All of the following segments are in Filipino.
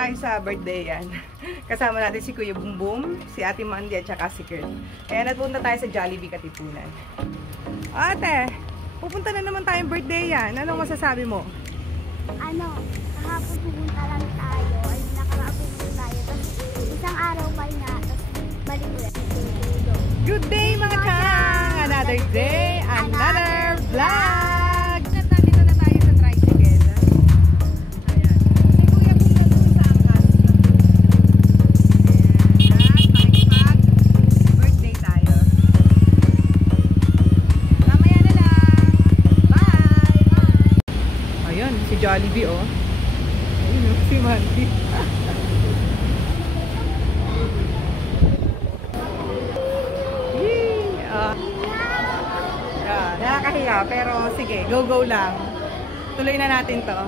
tayo sa birthday yan. Kasama natin si Kuya Bumbum, si Ate Mandy at saka si Kurt. Kaya napunta tayo sa Jollibee Katipunan. Ate, pupunta na naman tayong birthday yan. Anong masasabi mo? Kahapon pupunta lang tayo. Ay, nakakapunta tayo. Tapos isang araw pa na. Tapos balik ulit. Good day mga chang! Another day, another vlog! Nandito na tayo sa tricycle. Ayan. Si Kuya Bumbum doon sa angkas. Ayan. Birthday tayo. Mamaya na lang. Bye! Ayan, si Jollibee oh. Ayun si Mandy. Nakakahiya, pero sige, go lang. Tuloy na natin to.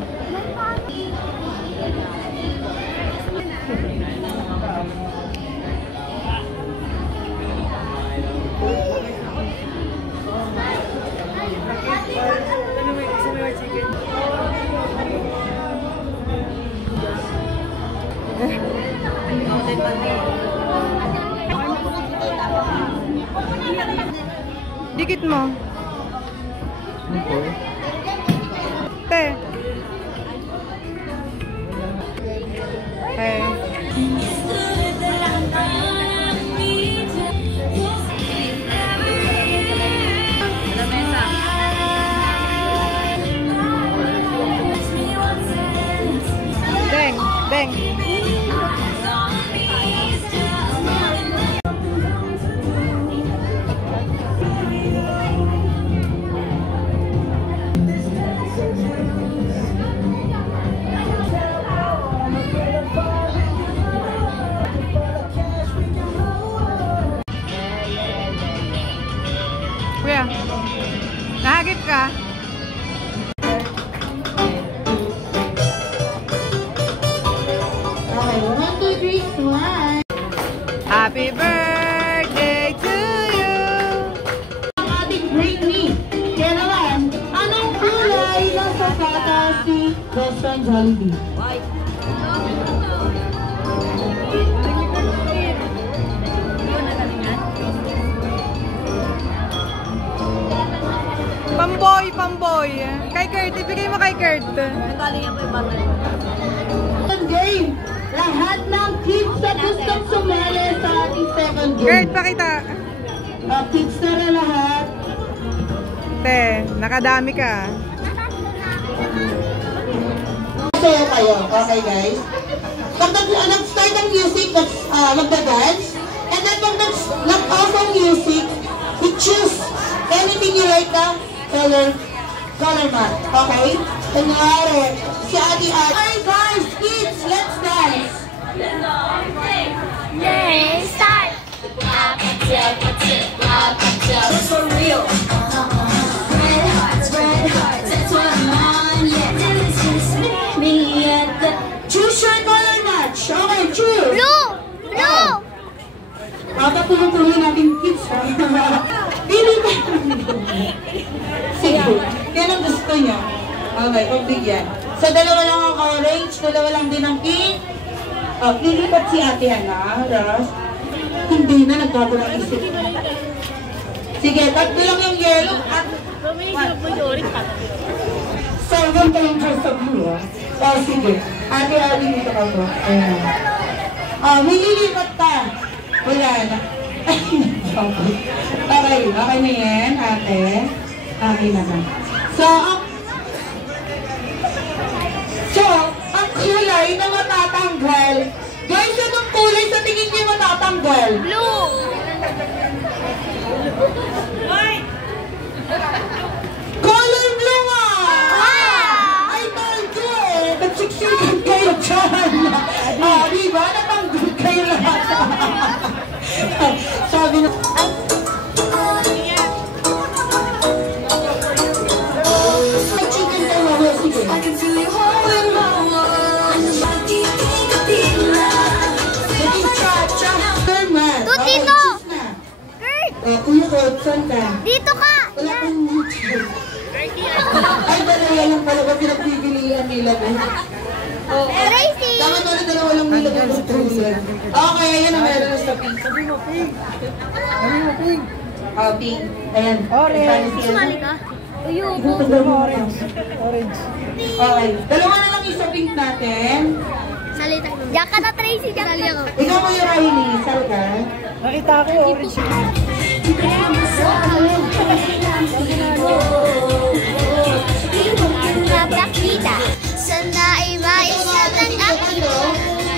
Dikit mo. Te. Hey. Deng, deng. Kuya, nahagip ka? Okay, 1, 2, 3, smile. Happy birthday to you! Ang ating Britney. Kaya naman, anong kulay ng sapatos si Restaurant Jollibee? White. Pamboy. Kay Kurt, ibigay mo kay Kurt. Nagaling yan po yung bata. Game! Lahat ng kids na gustong sumali sa ating 7 game. Kurt, pakita. Kids na lahat. Te, nakadami ka. Masaya kayo, okay guys? Pag nag-start ang music, magda-dance. And then pag nag-off ang music, we choose anything you like na color mat, okay? Kunyari, si Ate Ate. Alright guys, kids, let's dance! Let's start! It's for real! Red hearts, that's what I'm on, yeah. It's just me at the... Choose your color match, okay, choose! Blue! Blue! Dapat tulong-tulong natin kids, ha? Pili ba? Sige, yan ang gusto niya. Okay, pagbigyan. Sa dalawa lang ang orange, dalawa lang din ang pink. Lilipat si Ate Hana, Ras. Hindi na, nagbago ng isip. Sige, tatlo lang yung yellow at... Seven pa yung sa blue, ha? Sige, Ate dito ka po. Ayan. May lilipat ka. Wala na. Okay na yan, ate. Okay naman. So, ang kulay na matatanggal. Guys, anong kulay sa tingin niyo matatanggal? Blue! White! Color blue nga! I told you eh. Nagsiksikan kayo dyan. Diba? Natanggal kayo lahat. Sabi na... Chicken tayo mo. Sige. Dito! Kuya Kurt, saan ka? Dito ka! Wala kang YouTube. Ay, dalawa lang pala ba pinagpipilian nila mo? Tracy! Tama na sana dalawa lang nilagay ng kulay. Okay, ayan ang meron sa pink. Sabi mo, pink. Sabi mo, pink. Pink. Ayan. Orange. Sumali ka? Ayoko. Orange. Orange. Okay. Dalawa na lang yung sa pink natin. Salita ko. Diyan ka na, Tracy. Sali ako. Ikaw mo yung Riley. Sal ka? Nakita ko yung orange. Napakita. Sana ay maisa ng aking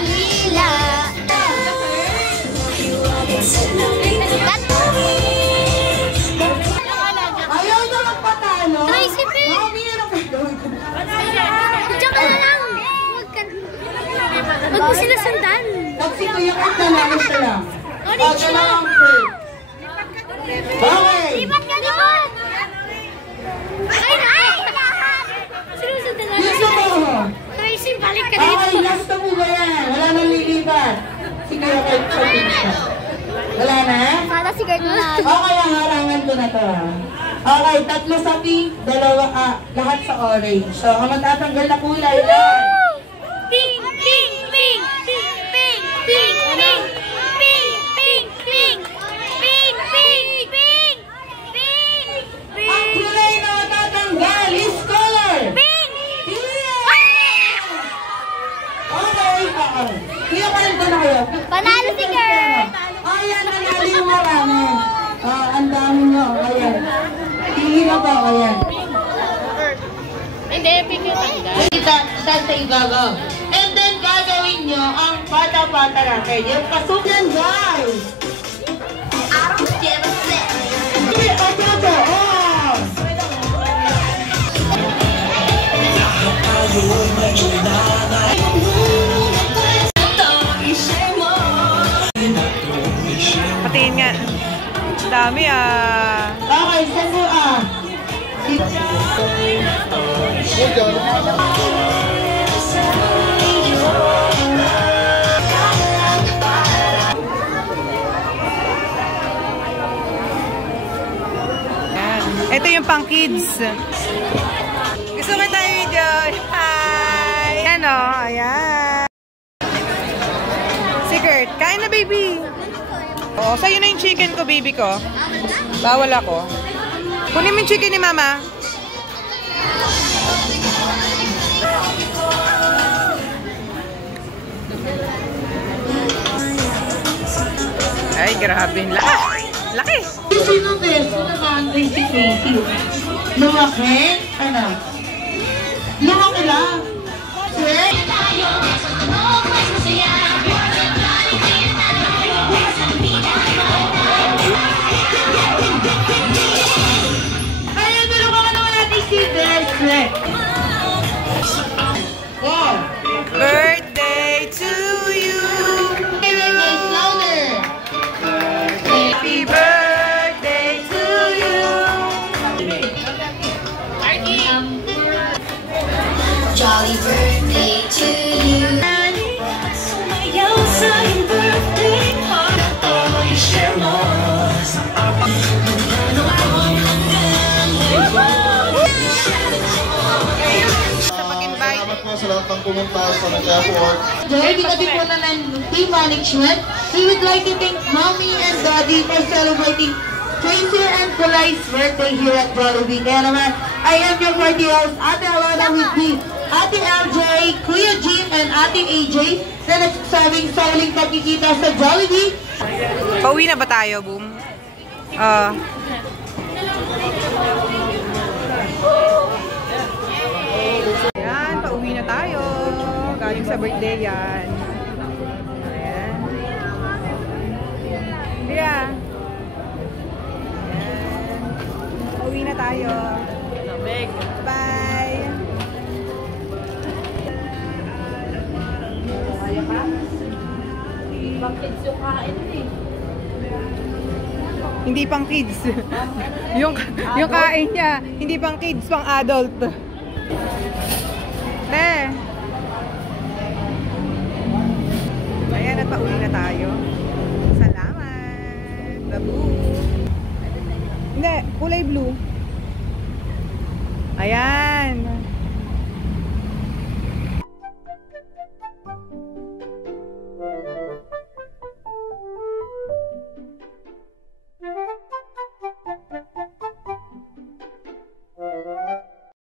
lila. Ayaw na magpatalo. Tracy, pink. Mami, ano ba gawin ko? Diyan ka na lang. Huwag mo sila sundan. Kasi kuya Kurt na lang siya lang. Orange Ito na. lang ang Kurt. Okay. Lipat ka doon! Ay, ay! Sinusundan na Dito mo. Tracy, balik ka Okay, dito. last na po ba yan? Wala nang lilipat. Si kuya Kurt sa pizza. Wala na? Para si Gert na. Okay, ang harangan ko na to. Okay, tatlo sa pink, dalawa, lahat sa orange. So, ang matatanggal na kulay ay... Pink, pink, pink, pink, pink, pink, pink, pink, pink, pink, pink, pink, pink, pink, Ang kulay na matatanggal is color! pink. Okay, Kuya Kurt na kayo. Panalo si Gert. Ayan, nanalo yung marami. Ang dami nyo. Ayan. Pili na po, ayan. Hindi, pink yung tanggal. Saan sa ibagaw? And then, gagawin nyo ang pata-pata natin. Yung pasukan, guys! Hindi, opo, oh! Patingin nga. Dami Okay, saan mo Ito yung pang kids. Gusto mo tayo video? Hi! Ano? Ayan. Si Kurt, kain na baby. Oo, sa'yo na yung chicken ko baby ko. Bawal ako. Kunin mo yung chicken ni mama. Ay, grabe. Laki! Sino beso naman kay si Tracy? Lumaki? Ano? Lumaki lang. Sir? Ayun, meron ka naman natin si Besle. Wow! Birthday to you! Louder! Happy birthday to you! Jolly birthday to you. Sumayaw sa iyong birthday party. Share mo. Sa pag-invite. Salamat po sa lahat ng pumunta sa nag-effort. Dahil kami po na ng team management, we would like to thank Mommy and Daddy for celebrating Tracy and Kulai's birthday here at Jollibee. Kaya naman, I am your party host, Ate Alana with me, Ate LJ, Kuya Jim, and Ate AJ na nagsasabing saling pagkikita sa Jollibee. Pauwi na ba tayo, Boom? Ayan, pauwi na tayo. Galing sa birthday yan. Ayan. Ayan. Pauwi na tayo. Bye! Hindi pang kids. yung kain niya, hindi pang kids, pang adult. Te. Ayan, at pauwi na tayo. Salamat. Babu. Hindi, kulay blue. Ayan.